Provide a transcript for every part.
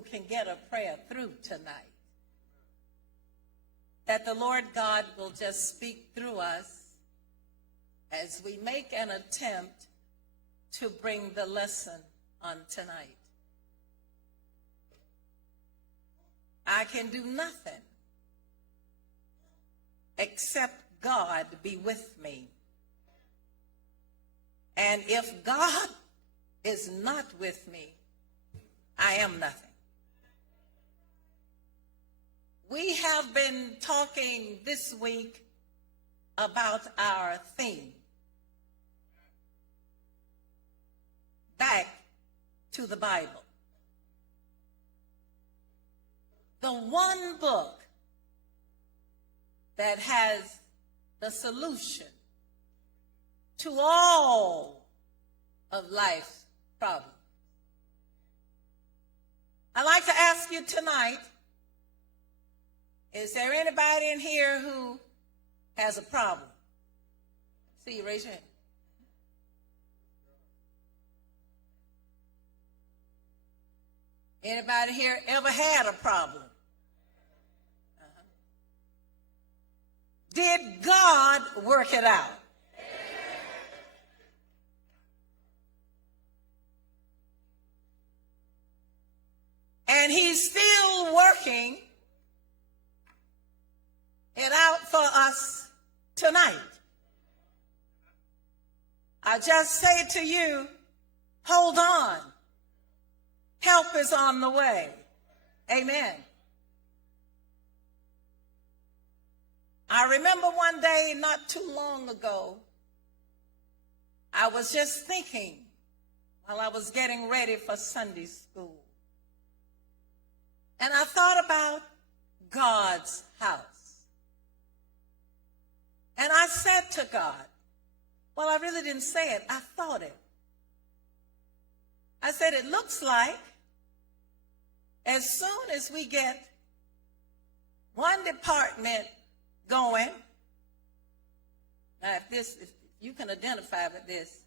who can get a prayer through tonight. That the Lord God will just speak through us as we make an attempt to bring the lesson on tonight. I can do nothing except God be with me. And if God is not with me, I am nothing. We have been talking this week about our theme, back to the Bible. The one book that has the solution to all of life's problems. I'd like to ask you tonight, is there anybody in here who has a problem? See you, raise your hand. Anybody here ever had a problem? Did God work it out? And he's still working it out for us tonight. I just say to you, hold on. Help is on the way. Amen. I remember one day not too long ago, I was just thinking while I was getting ready for Sunday school. And I thought about God's house. And I said to God, well, I really didn't say it. I thought it. I said, it looks like as soon as we get one department going, now if you can identify with this,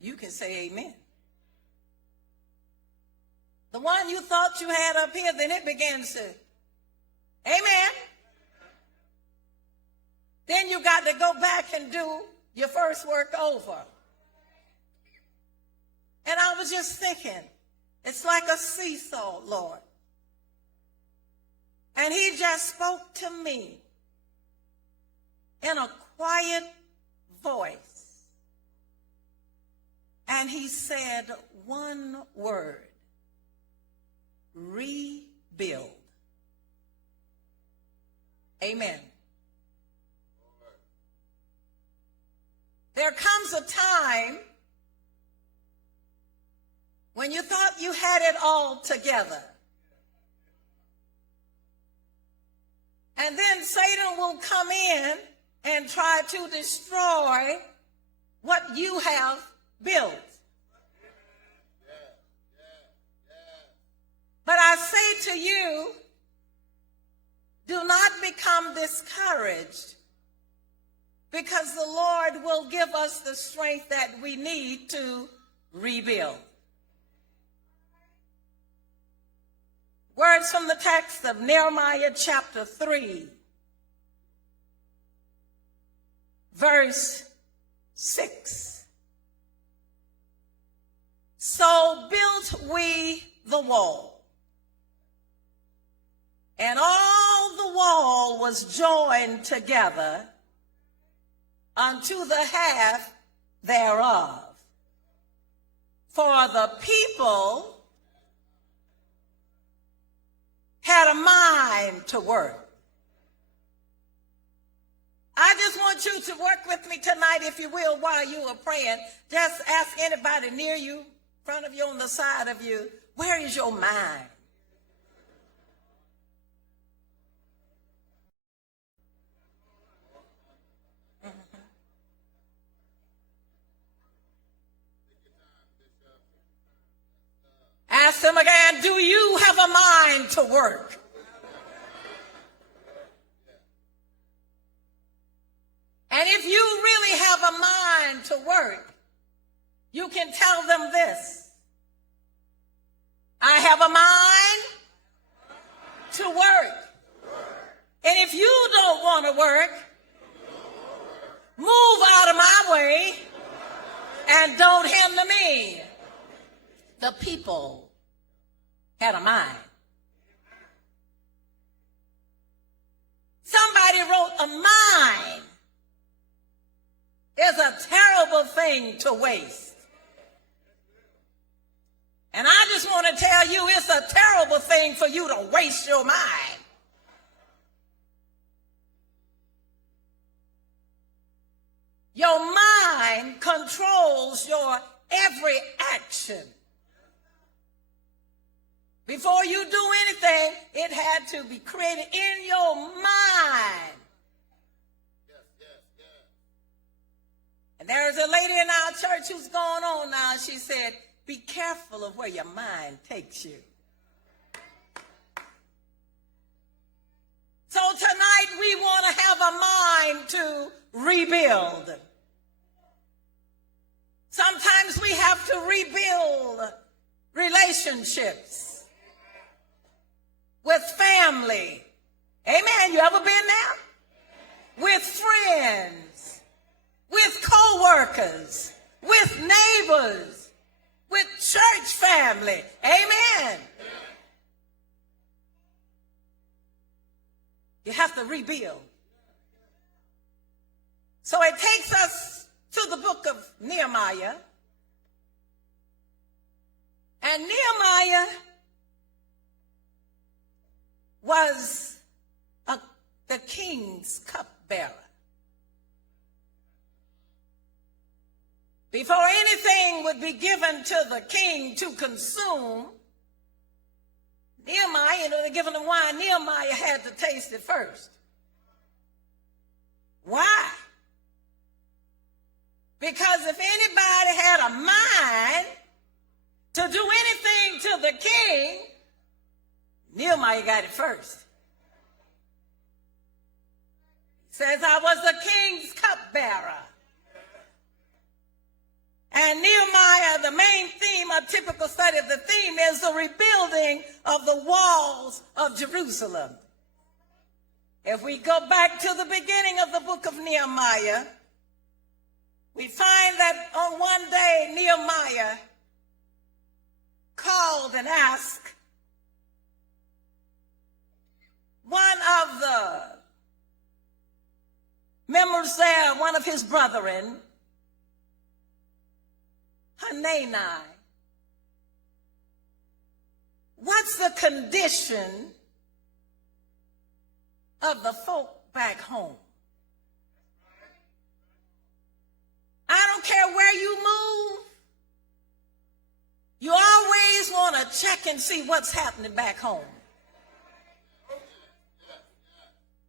you can say amen. The one you thought you had up here, then it begins to, amen. Then you got to go back and do your first work over. And I was just thinking, it's like a seesaw, Lord. And he just spoke to me in a quiet voice. And he said one word, rebuild. Amen. There comes a time when you thought you had it all together. And then Satan will come in and try to destroy what you have built. But I say to you, do not become discouraged, because the Lord will give us the strength that we need to rebuild. Words from the text of Nehemiah chapter 3, verse 6. So built we the wall, and all the wall was joined together unto the half thereof. For the people had a mind to work. I just want you to work with me tonight, if you will, while you are praying. Just ask anybody near you, in front of you, on the side of you, where is your mind? Ask them again, do you have a mind to work? And if you really have a mind to work, you can tell them this. I have a mind to work. And if you don't want to work, move out of my way and don't hinder me. The people had a mind. Somebody wrote, a mind is a terrible thing to waste. And I just want to tell you, it's a terrible thing for you to waste your mind. Your mind controls your every action. Before you do anything, it had to be created in your mind. And there's a lady in our church who's going on now. She said, be careful of where your mind takes you. So tonight we want to have a mind to rebuild. Sometimes we have to rebuild relationships with family. Amen. You ever been there? With friends, with co-workers, with neighbors, with church family. Amen. You have to rebuild. So it takes us to the book of Nehemiah. And Nehemiah was the king's cupbearer. Before anything would be given to the king to consume, Nehemiah, they're giving him wine, Nehemiah had to taste it first. Why? Because if anybody had a mind to do anything to the king, Nehemiah got it first. He says, I was the king's cupbearer. And Nehemiah, the main theme, a typical study of the theme, is the rebuilding of the walls of Jerusalem. If we go back to the beginning of the book of Nehemiah, we find that on one day Nehemiah called and asked one of the members there, one of his brethren, Hanani, what's the condition of the folk back home? I don't care where you move, you always want to check and see what's happening back home.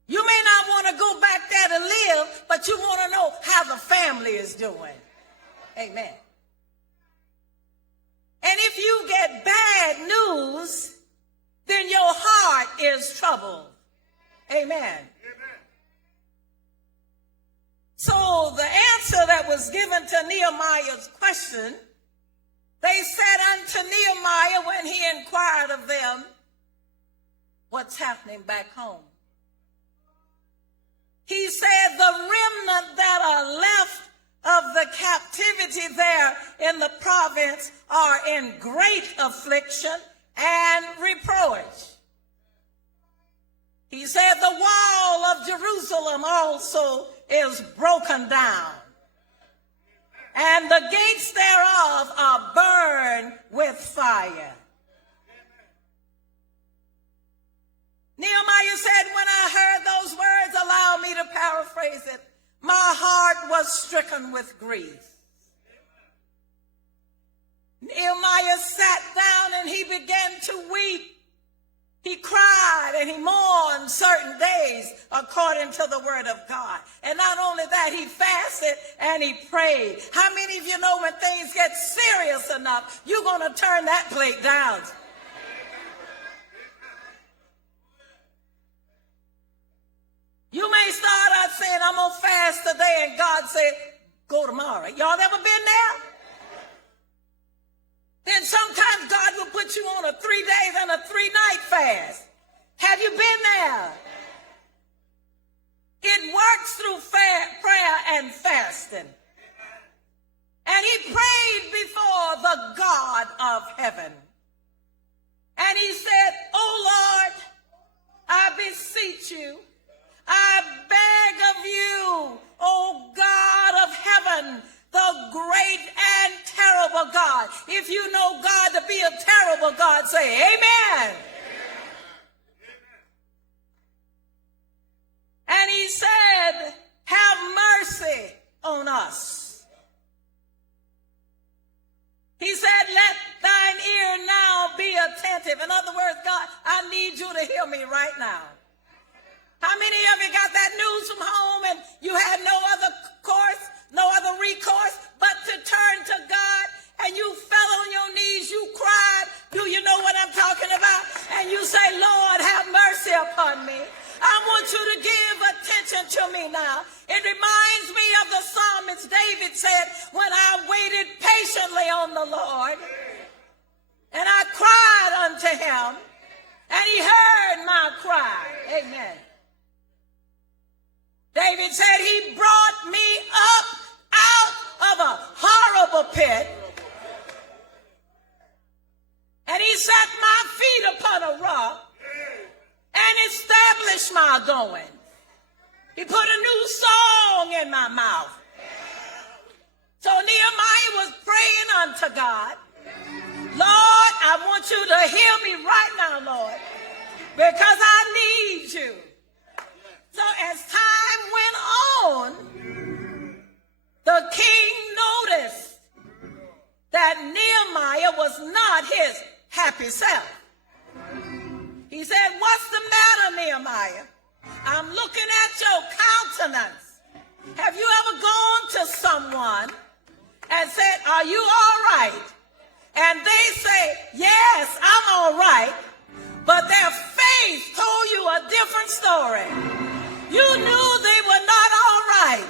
You may not want to go back there to live, but you want to know how the family is doing. Amen. And if you get bad news, then your heart is troubled. Amen. So the answer that was given to Nehemiah's question, they said unto Nehemiah when he inquired of them, what's happening back home? He said, the remnant that are left of the captivity there in the province are in great affliction and reproach. He said, the wall of Jerusalem also is broken down, and the gates thereof are burned with fire. Nehemiah said, when I heard those words, allow me to paraphrase it, my heart was stricken with grief. Nehemiah sat down and he began to weep. He cried and he mourned certain days according to the word of God. And not only that, he fasted and he prayed. How many of you know when things get serious enough, you're going to turn that plate down? You may start out saying, I'm going to fast today, and God said, go tomorrow. Y'all ever been there? Then sometimes God will put you on a 3 days and a 3 night fast. Have you been there? It works through prayer and fasting. And he prayed before the God of heaven. And he said, "Oh Lord, I beseech you, I beg of you, O God of heaven, the great and terrible God." If you know God to be a terrible God, say amen. And he said, "Have mercy on us." He said, "Let thine ear now be attentive." In other words, God, I need you to hear me right now. How many of you got that news from home and you had no other course, no other recourse but to turn to God, and you fell on your knees, you cried? Do you know what I'm talking about? And you say, "Lord, have mercy upon me." I want you to give attention to me now. It reminds me of the psalmist David said, "When I waited patiently on the Lord, and I cried unto him, and he heard my cry." Amen. David said, "He brought me up out of a horrible pit, and he set my feet upon a rock and established my going. He put a new song in my mouth." So Nehemiah was praying unto God, "Lord, I want you to hear me right now, Lord, because I need you." So as time went on, the king noticed that Nehemiah was not his happy self. He said, "What's the matter, Nehemiah? I'm looking at your countenance." Have you ever gone to someone and said, "Are you all right?" And they say, "Yes, I'm all right," but their face told you a different story. You knew they were not all right.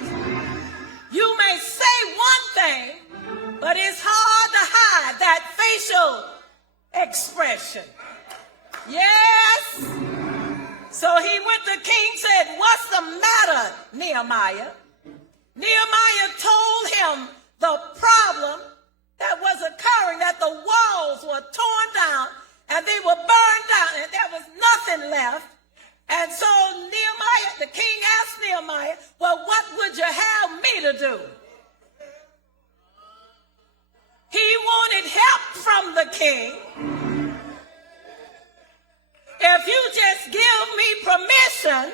You may say one thing, but it's hard to hide that facial expression. Yes. So he went to the king, said, "What's the matter, Nehemiah?" Nehemiah told him the problem that was occurring, that the walls were torn down and they were burned down and there was nothing left. And so Nehemiah, the king asked Nehemiah, "Well, what would you have me to do?" He wanted help from the king. "If you just give me permission,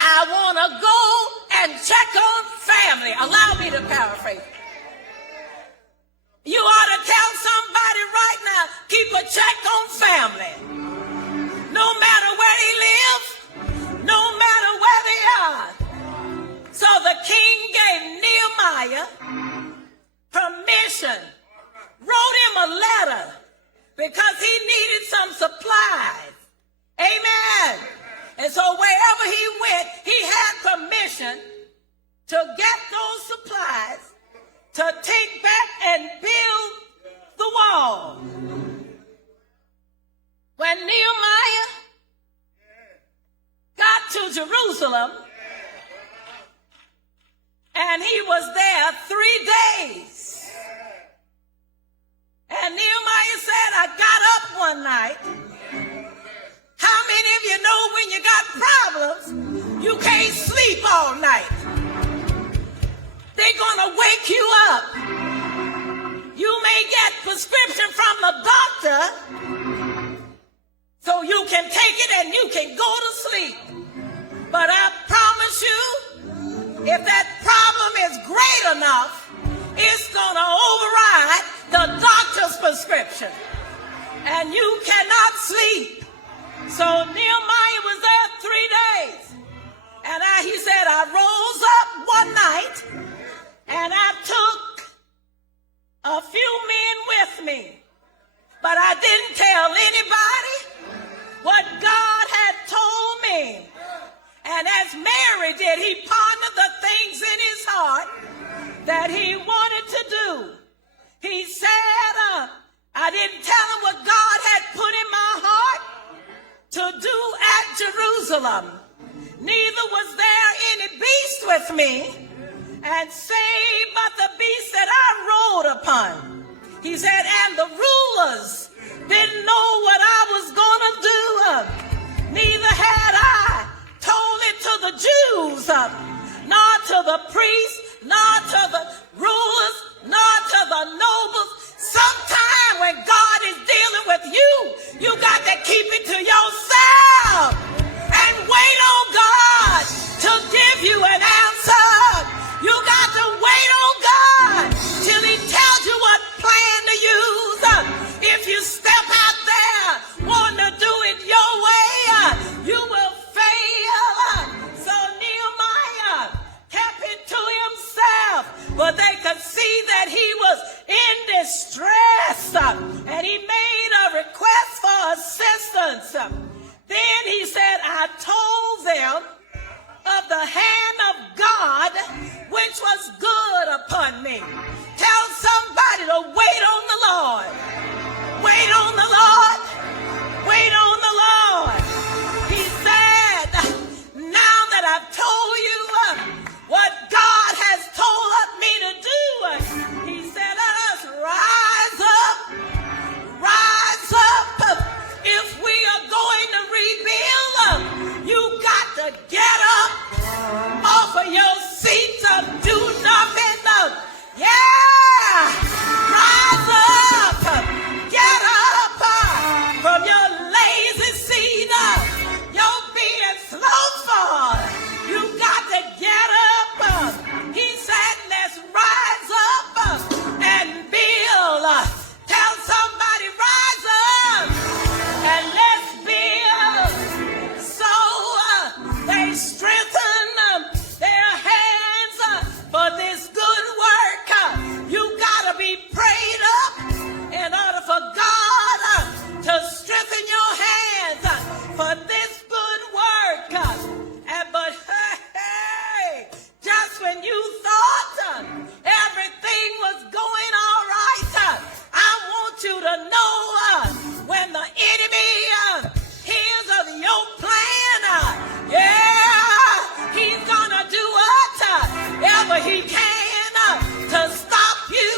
I want to go and check on family." Allow me to paraphrase. You ought to tell somebody right now, keep a check on family. No matter where they live, no matter where they are. So the king gave Nehemiah permission, wrote him a letter, because he needed some supplies. Amen. And so wherever he went, he had permission to get those supplies, to take back and build the wall. When Nehemiah got to Jerusalem, and he was there 3 days. And Nehemiah said, "I got up one night." How many of you know when you got problems, you can't sleep all night? They're going to wake you up. You may get prescription from the doctor so you can take it and you can go to sleep. But I promise you, if that problem is great enough, it's going to override the doctor's prescription. And you cannot sleep. So Nehemiah was there 3 days. And he said, "I rose up one night and I took a few men with me. But I didn't tell anybody what God had told me." And as Mary did, he pondered the things in his heart that he wanted to do. He said, I didn't tell him what God had put in my heart. Jerusalem, neither was there any beast with me, and save but the beast that I rode upon. He said, and the rulers didn't know what I was going to do. Neither had I told it to the Jews, nor to the priests, nor to the rulers, nor to the nobles. Sometimes when God is dealing with you, you got to keep it to yourself and wait on God to give you an answer. You got to wait on God till he tells you what plan to use. If you step out there wanting to do it your way, you will fail. So Nehemiah kept it to himself, but they could see that he was in distress, and he made a request for assistance. Then he said, I told them of the hand of God which was good upon me. Tell somebody to wait on the Lord. Wait on the Lord. Wait on the Lord. He said, now that I've told you what God has told me to do, he said, let us rise up. Rise up. If we are going to rebuild, you got to get up off of your seats and do nothing. Yeah! Rise up! Get up from your lazy seat. You're being slothful. You got to get up. He said, let's rise up and build. Tell somebody, rise up and let's build. So they strengthen their hands for this good work. You got to be prayed up in order for God to strengthen your hands for this good work. But hey, just when you thought everything was going all right, I want you to know when the enemy hears of your plan, yeah, he's gonna do whatever he can to stop you.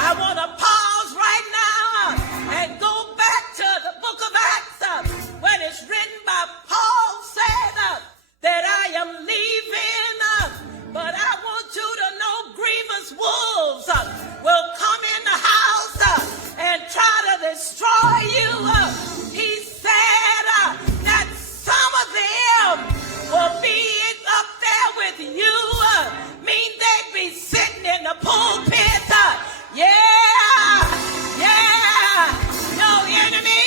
I want to pause right now and go back to the book of Acts when it's written by Paul said that I am leaving, but I want you to know grievous wolves will come in the house and try to destroy you. He said that some of them will be up there with you, mean they'd be sitting in the pulpit. Yeah, yeah, your enemy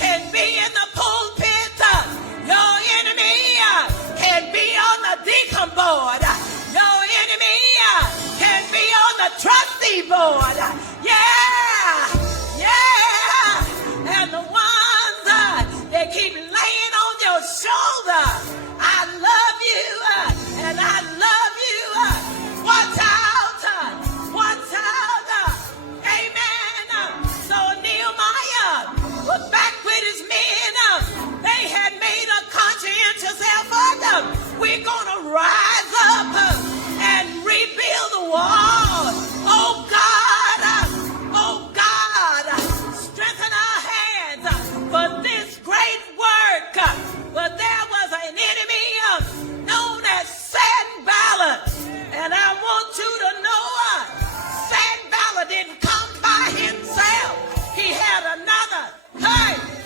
can be in the pulpit. Your enemy can be on the deacon board. Your enemy can be on the trustee board. Yeah, yeah, and the ones that keep laying on your shoulder. I love you, and I love you. Watch out, watch out. Amen. So Nehemiah was back with his men. They had made a conscientious effort. We're going to rise up and rebuild the wall. Oh God, strengthen our hands for this great work. But there was an enemy known as Sanballat. And I want you to know Sanballat didn't come by himself. He had another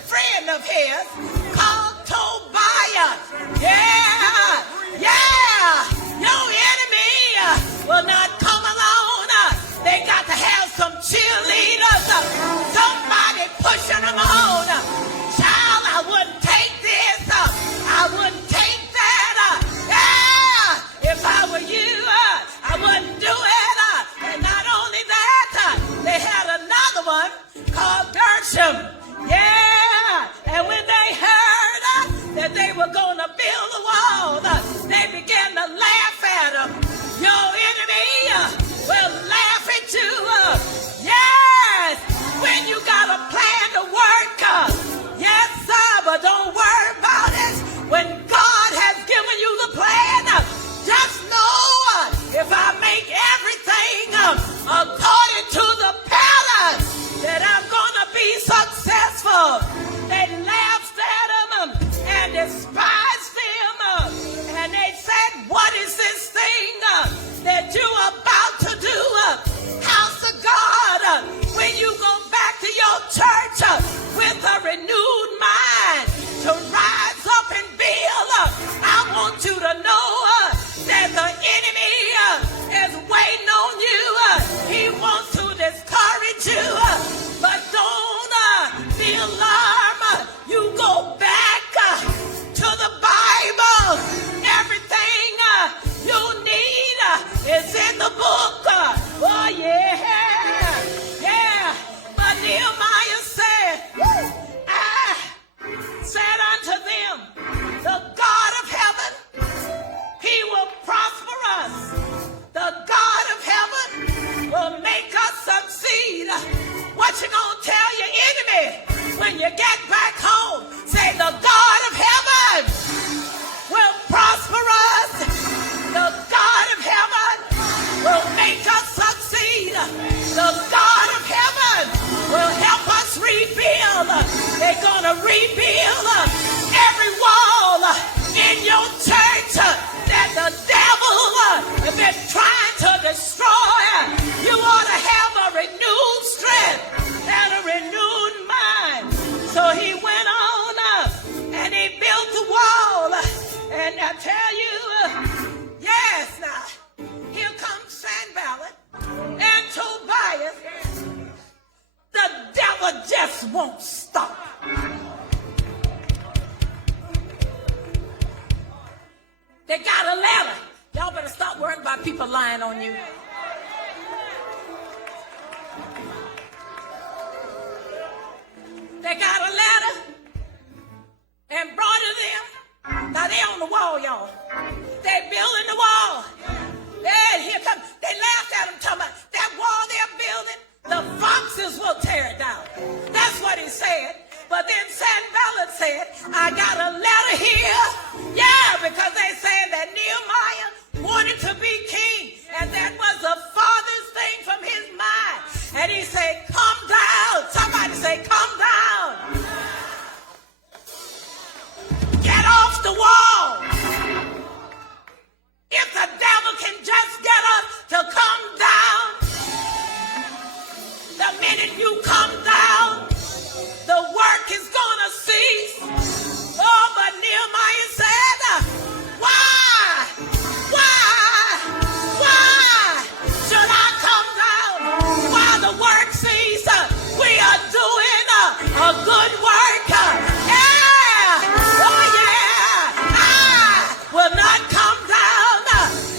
friend of his called Tobiah. Yeah, yeah, your enemy will not come alone. They got to have some cheerleaders, somebody pushing them on. Child, I wouldn't take this. I wouldn't take that. Yeah, if I were you, I wouldn't do it. And not only that, they had another one called Gershom. Yeah, and when they heard that they were going to build a wall, they began to laugh at them. Your enemy will laugh at you. Yes, when you got a plan to work, letter. Y'all better stop worrying about people lying on you. They got a letter and brought it in. Now they on the wall, y'all. They building the wall. And here comes, they laughed at him talking about that wall they're building, the foxes will tear it down. That's what he said. But then Sanballat said, I got a letter here. Yeah, because they said that Nehemiah wanted to be king. And that was the farthest thing from his mind. And he said, come down. Somebody say, come down. Get off the wall. If the devil can just get us to come down, the minute you come down, the work is going to cease. Oh, but Nehemiah said, why should I come down while the work cease? We are doing a good work. Yeah. Oh, yeah. I will not come down.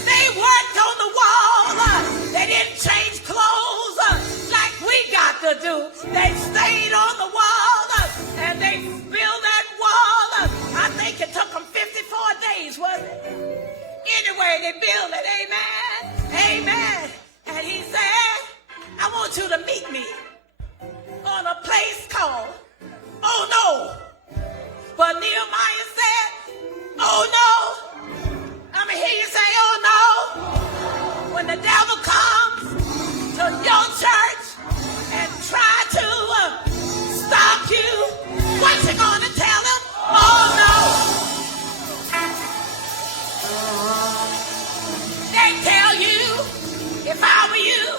They worked on the wall. They didn't change clothes like we got to do. They stayed on the wall and they built that wall. I think it took them 54 days, wasn't it? Anyway, they built it. Amen. Amen. And he said, I want you to meet me on a place called Oh No. But Nehemiah said, oh no. I'm going to hear you say, oh no. When the devil comes to your church and try to stop you, what you going to tell him? Oh no. They tell you, if I were you,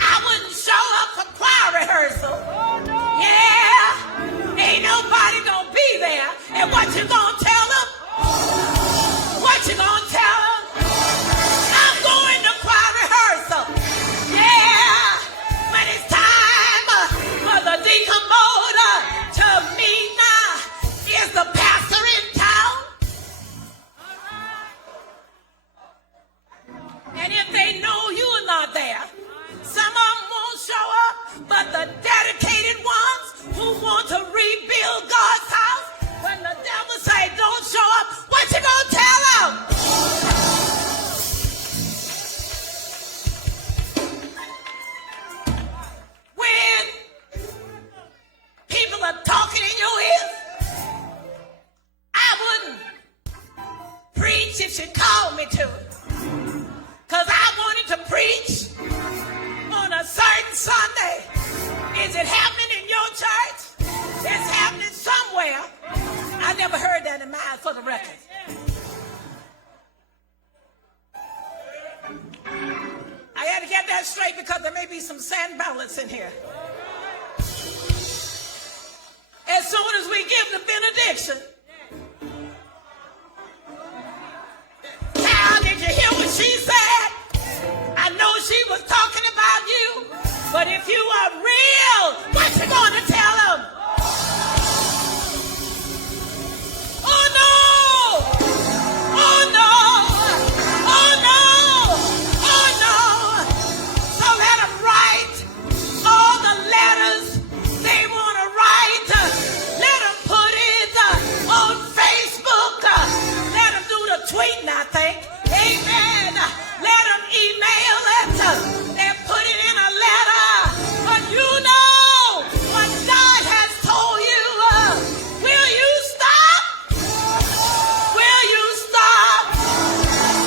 I wouldn't show up for choir rehearsal. Yeah, ain't nobody gonna be there. And what you gonna tell them? What you gonna tell them? I'm going to choir rehearsal. Yeah, when it's time for the deacon mode to meet now, is the pastor in town? And if they know you're not there, some of them won't show up, but the dedicated ones who want to rebuild God's house, when the devil say don't show up, what you gonna tell them? When people are talking in your ear, I wouldn't preach if she called me to. Because I wanted to preach on a certain Sunday. Is it happening in your church? It's happening somewhere. I never heard that in mine, for the record. I had to get that straight because there may be some Sanballats in here. As soon as we give the benediction, Cal, did you hear what she said? I know she was talking about you, but if you are real, what you gonna tell them? Oh no! Oh no! Oh no! Oh no! So let them write all the letters they want to write. Let them put it on Facebook. Let them do the tweeting, I think. Amen. Let them email it and put it in a letter. But you know what God has told you. Will you stop? Will you stop?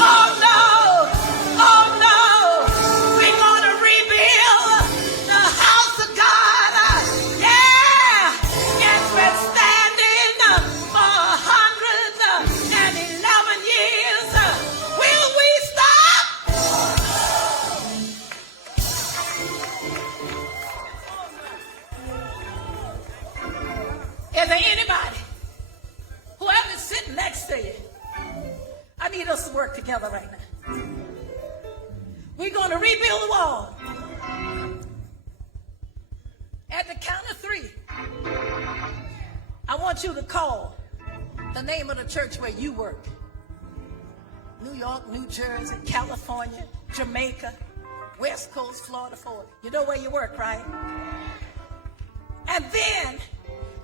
Oh no. Oh no. We're going to rebuild the house of God. Yeah. It's been standing for 111 years. Will we stop? Is there anybody, whoever's sitting next to you, I need us to work together right now. We're going to rebuild the wall. At the count of 3, I want you to call the name of the church where you work. New York, New Jersey, California, Jamaica, West Coast, Florida, Florida. You know where you work, right? And then,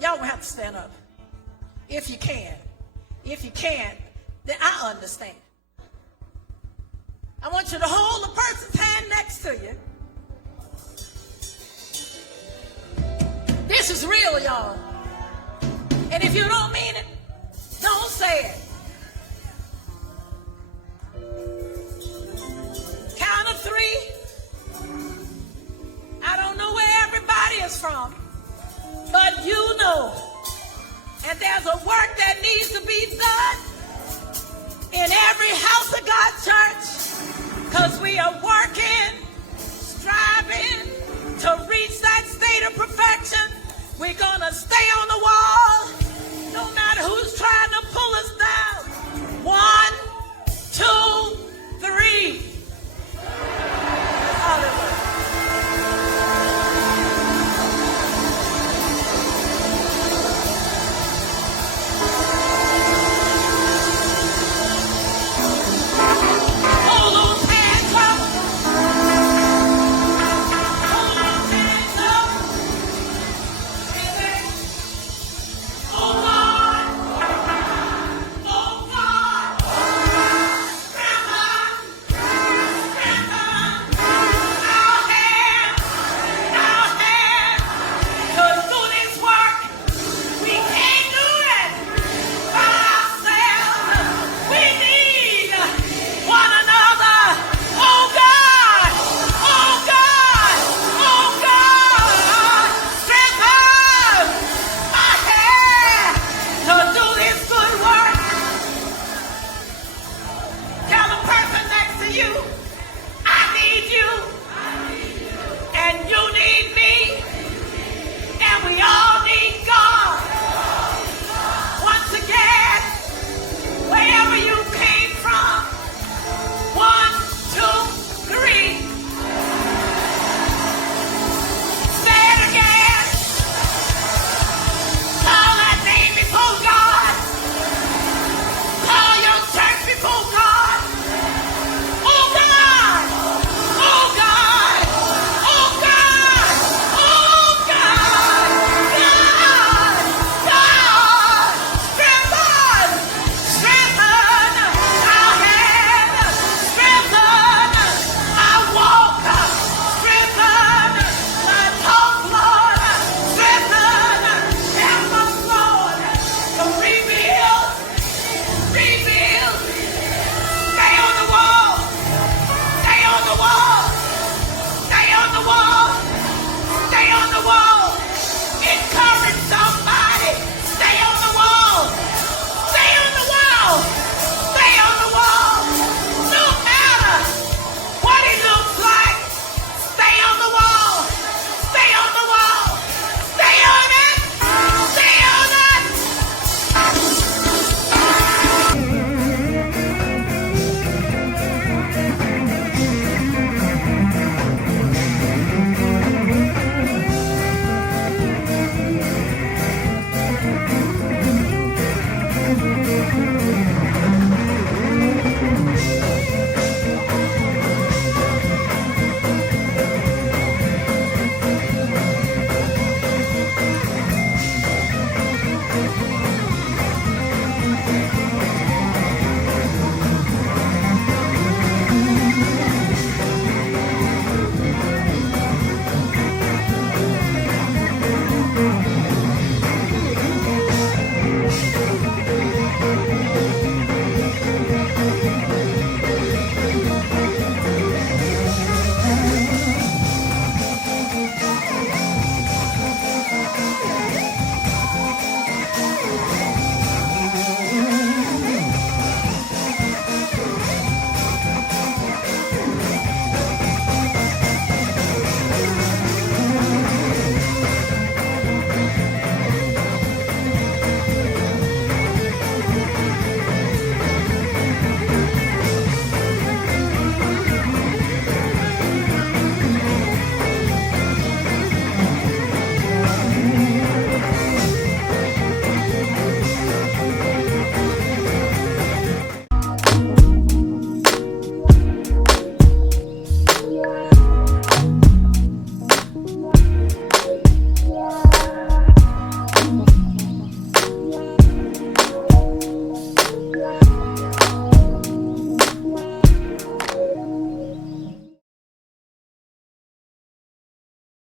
y'all will have to stand up. If you can. If you can, then I understand. I want you to hold the person's hand next to you. This is real, y'all. And if you don't mean it, don't say it. Count of 3. I don't know where everybody is from, but you know. And there's a work that needs to be done in every House of God church, because we are working, striving to reach that state of perfection. We're going to stay on the wall